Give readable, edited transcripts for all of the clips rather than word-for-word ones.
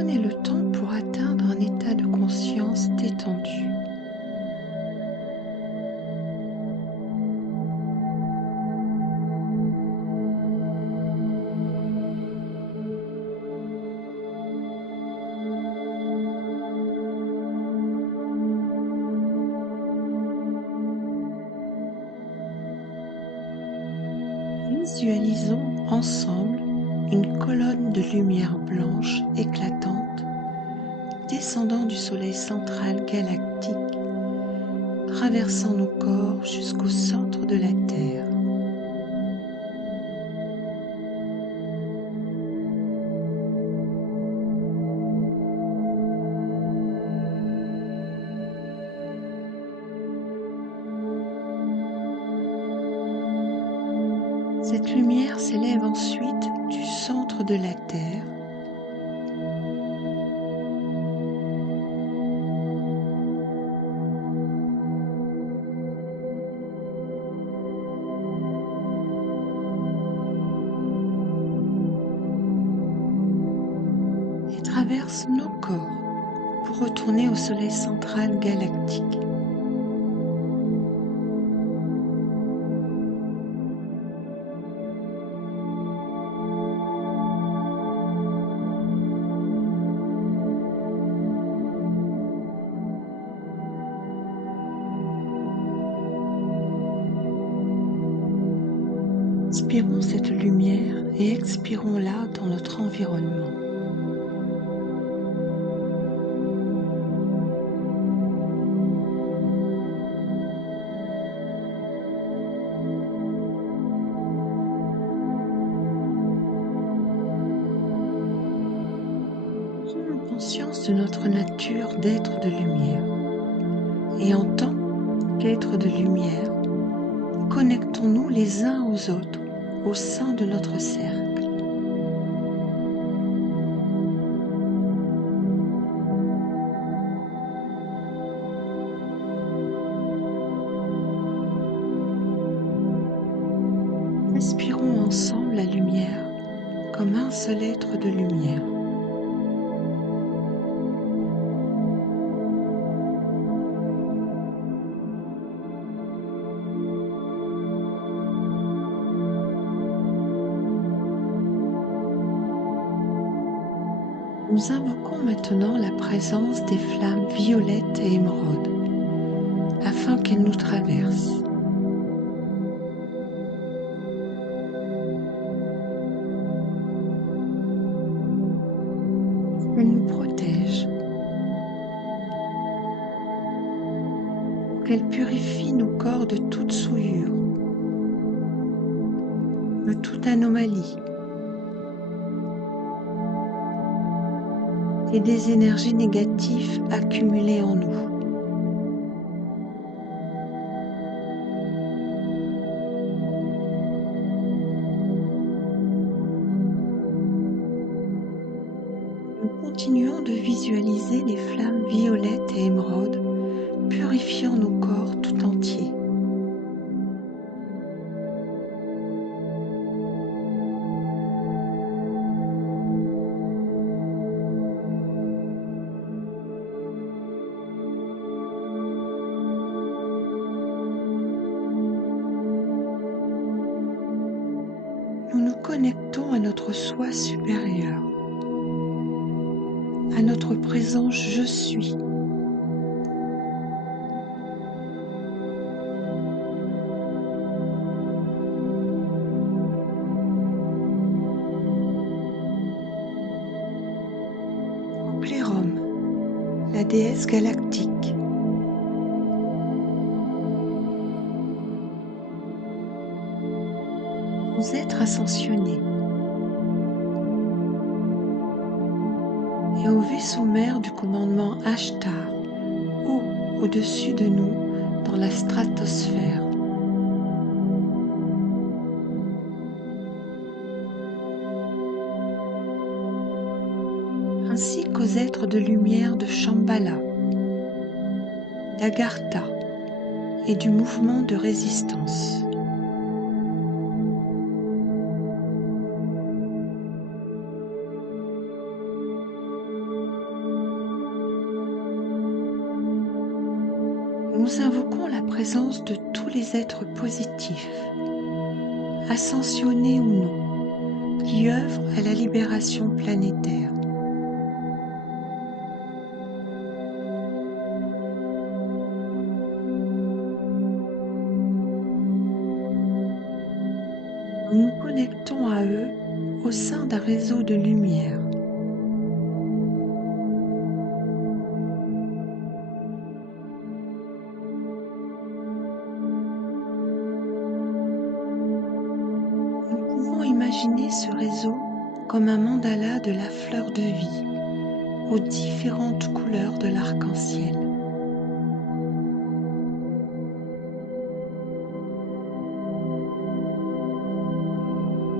Prenez le temps pour atteindre un état de conscience détendu. Visualisons ensemble une colonne de lumière blanche éclatante descendant du Soleil central galactique, traversant nos corps jusqu'au centre de la Terre. Cette lumière s'élève ensuite du centre de la Terre et traverse nos corps pour retourner au Soleil central galactique. Inspirons cette lumière et expirons-la dans notre environnement. Prenons conscience de notre nature d'être de lumière. Et en tant qu'être de lumière, connectons-nous les uns aux autres au sein de notre cercle. Respirons ensemble la lumière comme un seul être de lumière. Nous invoquons maintenant la présence des flammes violettes et émeraudes afin qu'elles nous traversent. Qu'elles nous protègent. Qu'elles purifient nos corps de toute souillure, de toute anomalie et des énergies négatives accumulées en nous. Nous continuons de visualiser les flammes violettes et émeraudes purifiant nos corps tout entiers. Nous nous connectons à notre soi supérieur, à notre présence je suis. Au Plérum, la déesse galactique. Aux êtres ascensionnés et au vaisseau mère du commandement Ashtar, haut au-dessus de nous dans la stratosphère. Ainsi qu'aux êtres de lumière de Shambhala, d'Agartha et du mouvement de résistance. présence de tous les êtres positifs, ascensionnés ou non, qui œuvrent à la libération planétaire. Nous nous connectons à eux au sein d'un réseau de lumière. Nous pouvons imaginer ce réseau comme un mandala de la fleur de vie, aux différentes couleurs de l'arc-en-ciel.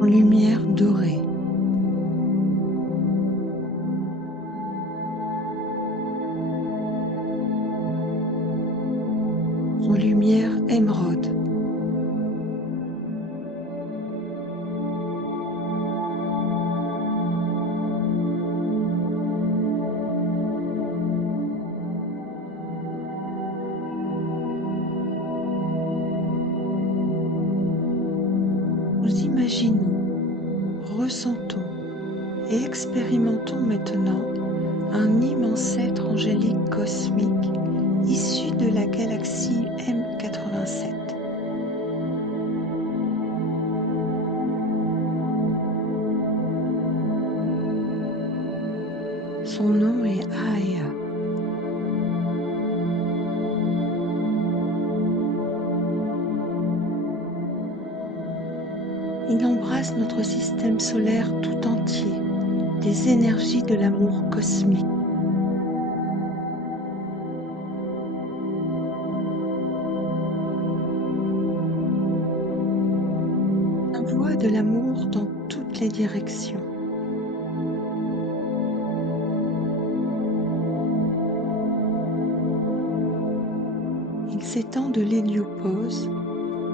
En lumière dorée, en lumière émeraude, nous imaginons, ressentons et expérimentons maintenant un immense être angélique cosmique issu de la galaxie M87. Son nom est Aea. Il embrasse notre système solaire tout entier, des énergies de l'amour cosmique. Il envoie de l'amour dans toutes les directions. Il s'étend de l'héliopause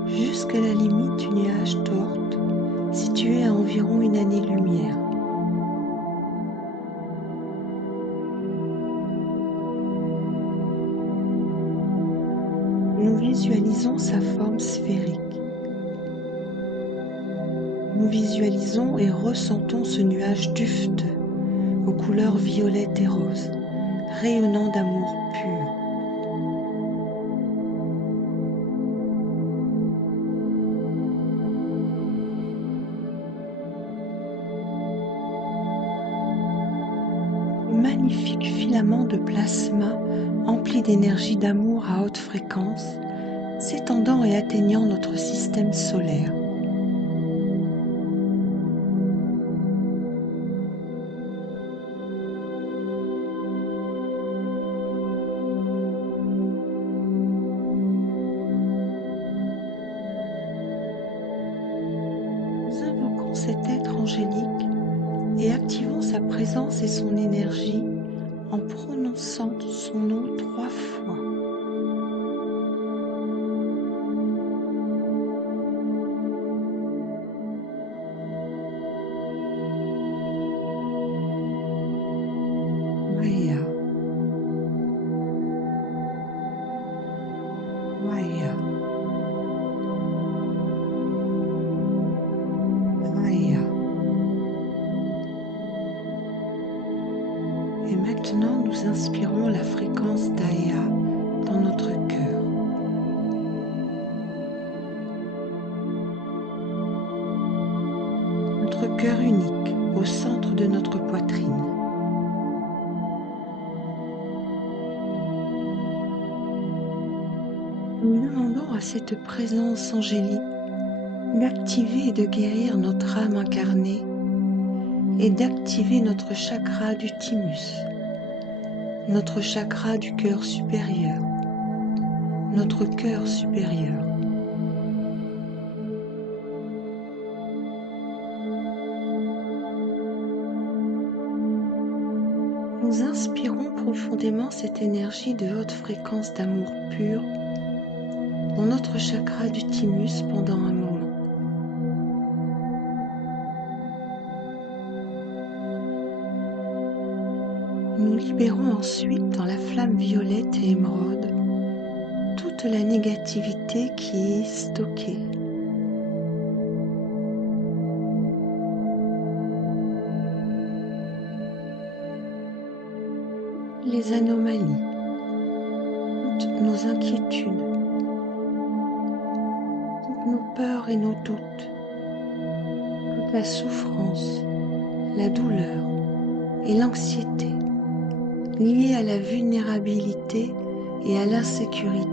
jusqu'à la limite du nuage d'Oort, situé à environ une année-lumière. Nous visualisons sa forme sphérique. Nous visualisons et ressentons ce nuage dufteux, aux couleurs violettes et roses, rayonnant d'amour pur. Magnifique filament de plasma empli d'énergie d'amour à haute fréquence, s'étendant et atteignant notre système solaire. Nous invoquons cet être angélique et activons sa présence et son énergie en prononçant son nom 3 fois. Aea. Aea. Aea. Et maintenant, nous inspirons la fréquence d'Aea dans notre cœur. Notre cœur unique au centre de notre poitrine. Nous demandons à cette présence angélique d'activer et de guérir notre âme incarnée et d'activer notre chakra du thymus, notre chakra du cœur supérieur, notre cœur supérieur. Nous inspirons profondément cette énergie de haute fréquence d'amour pur dans notre chakra du thymus pendant un moment. Nous libérons ensuite dans la flamme violette et émeraude toute toute la négativité qui est stockée. Les anomalies, toutes nos inquiétudes, toutes nos peurs et nos doutes, toute la souffrance, la douleur et l'anxiété liées à la vulnérabilité et à l'insécurité.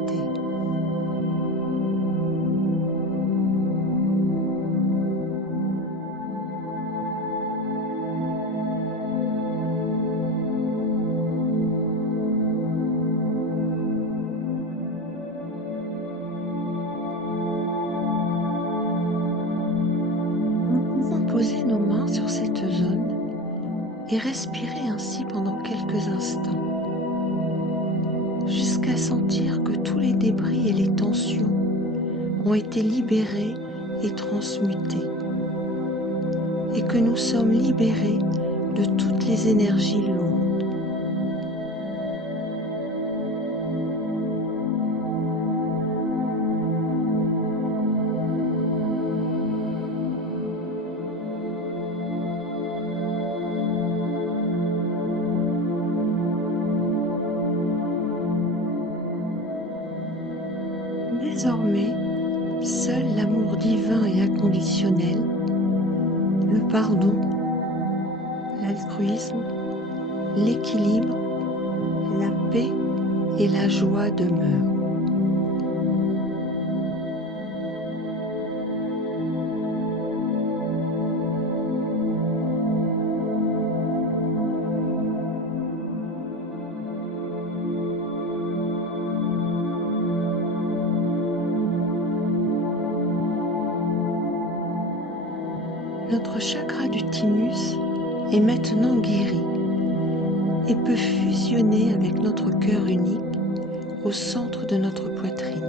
Nous pouvons poser nos mains sur cette zone et respirer ainsi pendant quelques instants, jusqu'à sentir que tous les débris et les tensions ont été libérés et transmutés, et que nous sommes libérés de toutes les énergies lourdes. Désormais, seul l'amour divin et inconditionnel, le pardon, l'altruisme, l'équilibre, la paix et la joie demeurent. Notre chakra du thymus est maintenant guéri et peut fusionner avec notre cœur unique au centre de notre poitrine.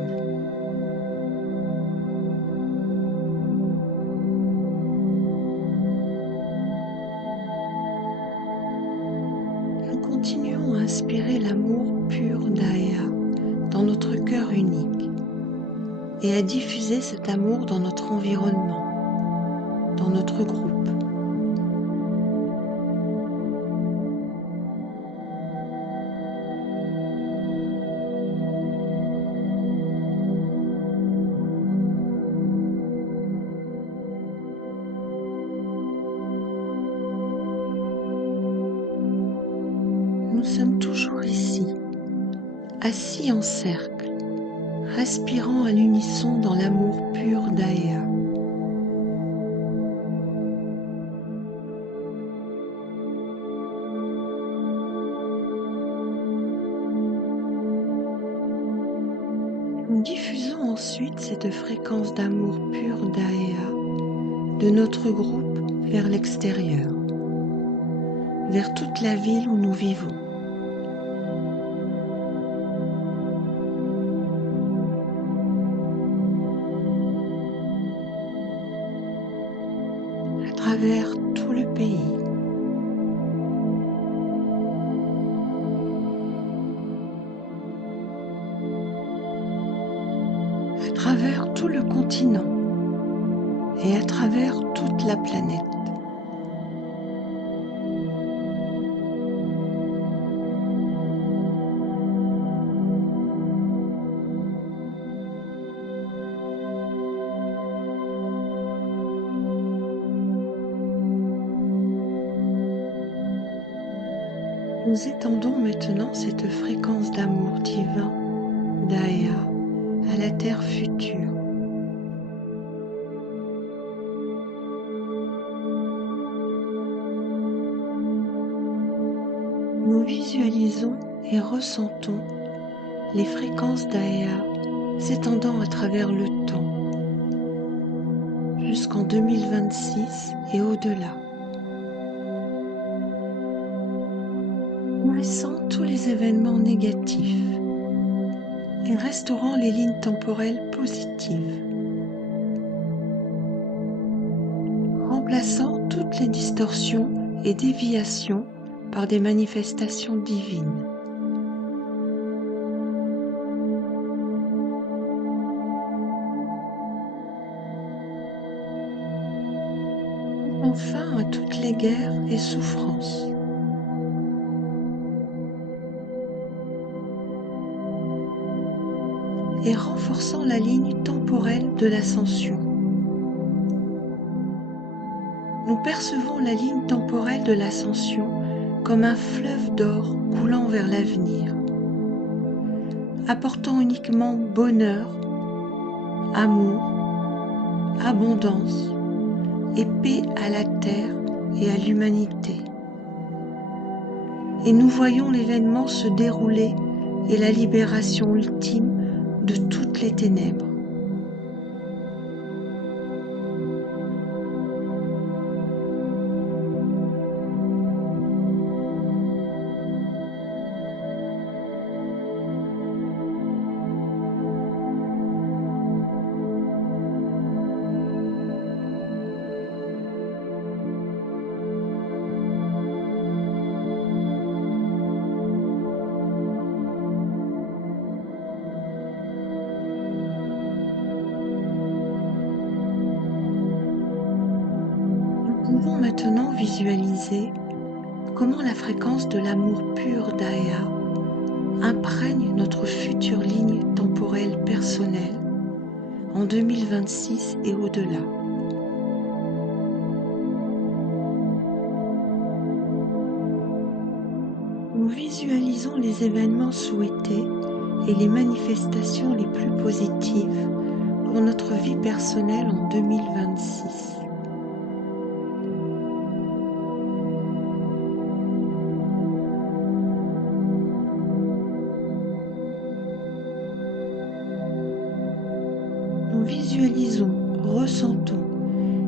Nous continuons à inspirer l'amour pur d'Aea dans notre cœur unique et à diffuser cet amour dans notre environnement, dans notre groupe. Nous sommes toujours ici, assis en cercle, respirant à l'unisson dans l'amour pur d'Aea. Nous diffusons ensuite cette fréquence d'amour pur d'Aea de notre groupe vers l'extérieur, vers toute la ville où nous vivons. À travers tout le pays. À travers tout le continent et à travers toute la planète. Nous étendons maintenant cette fréquence d'amour divin d'Aea à la terre future. Nous visualisons et ressentons les fréquences d'Aea s'étendant à travers le temps, jusqu'en 2026 et au-delà. Laissant tous les événements négatifs et restaurant les lignes temporelles positives, remplaçant toutes les distorsions et déviations par des manifestations divines. mettant fin à toutes les guerres et souffrances. Et renforçant la ligne temporelle de l'ascension. Nous percevons la ligne temporelle de l'ascension comme un fleuve d'or coulant vers l'avenir, apportant uniquement bonheur, amour, abondance et paix à la terre et à l'humanité. Et nous voyons l'événement se dérouler et la libération ultime de toutes les ténèbres. Nous pouvons maintenant visualiser comment la fréquence de l'amour pur d'Aea imprègne notre future ligne temporelle personnelle en 2026 et au-delà. Nous visualisons les événements souhaités et les manifestations les plus positives pour notre vie personnelle en 2026. Nous visualisons, ressentons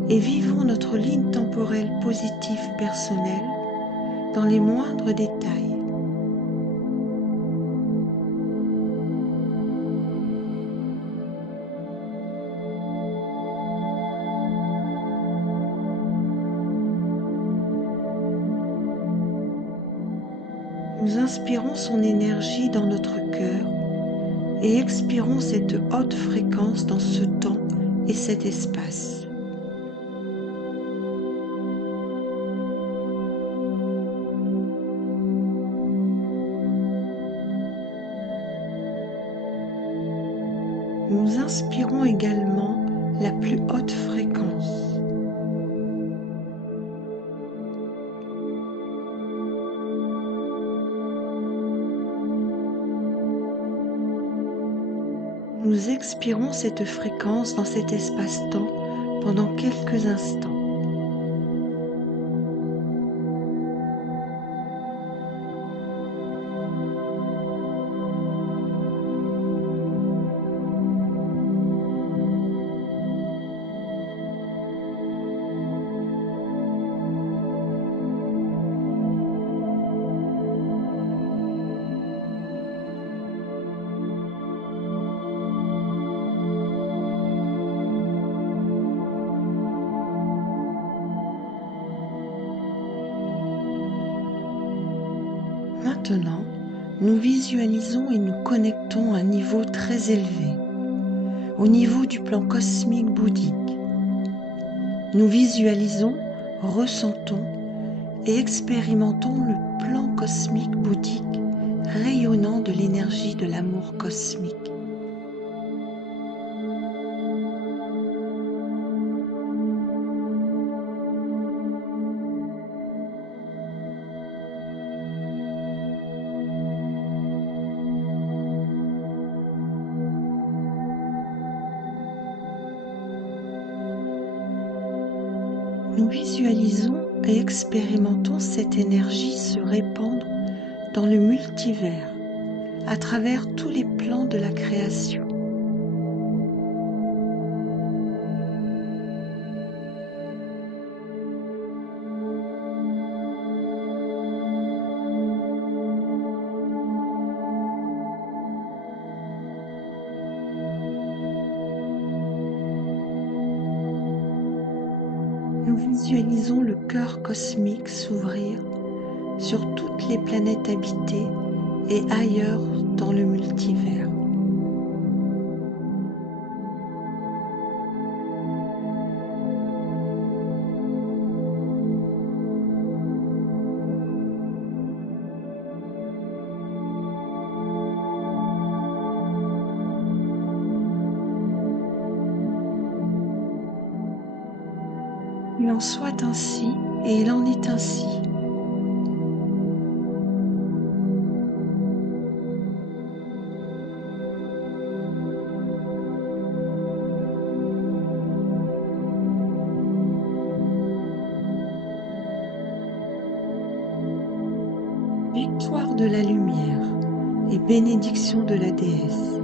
et vivons notre ligne temporelle positive personnelle dans les moindres détails. Nous inspirons son énergie dans notre cœur et expirons cette haute fréquence dans ce temps et cet espace. Nous inspirons également la plus haute fréquence. Nous expirons cette fréquence dans cet espace-temps pendant quelques instants. Maintenant, nous visualisons et nous connectons à un niveau très élevé, au niveau du plan cosmique bouddhique. Nous visualisons, ressentons et expérimentons le plan cosmique bouddhique rayonnant de l'énergie de l'amour cosmique. Nous visualisons et expérimentons cette énergie se répandre dans le multivers, à travers tous les plans de la création. Nous visualisons le cœur cosmique s'ouvrir sur toutes les planètes habitées et ailleurs dans le multivers. Il en soit ainsi et il en est ainsi. Victoire de la lumière et bénédiction de la déesse.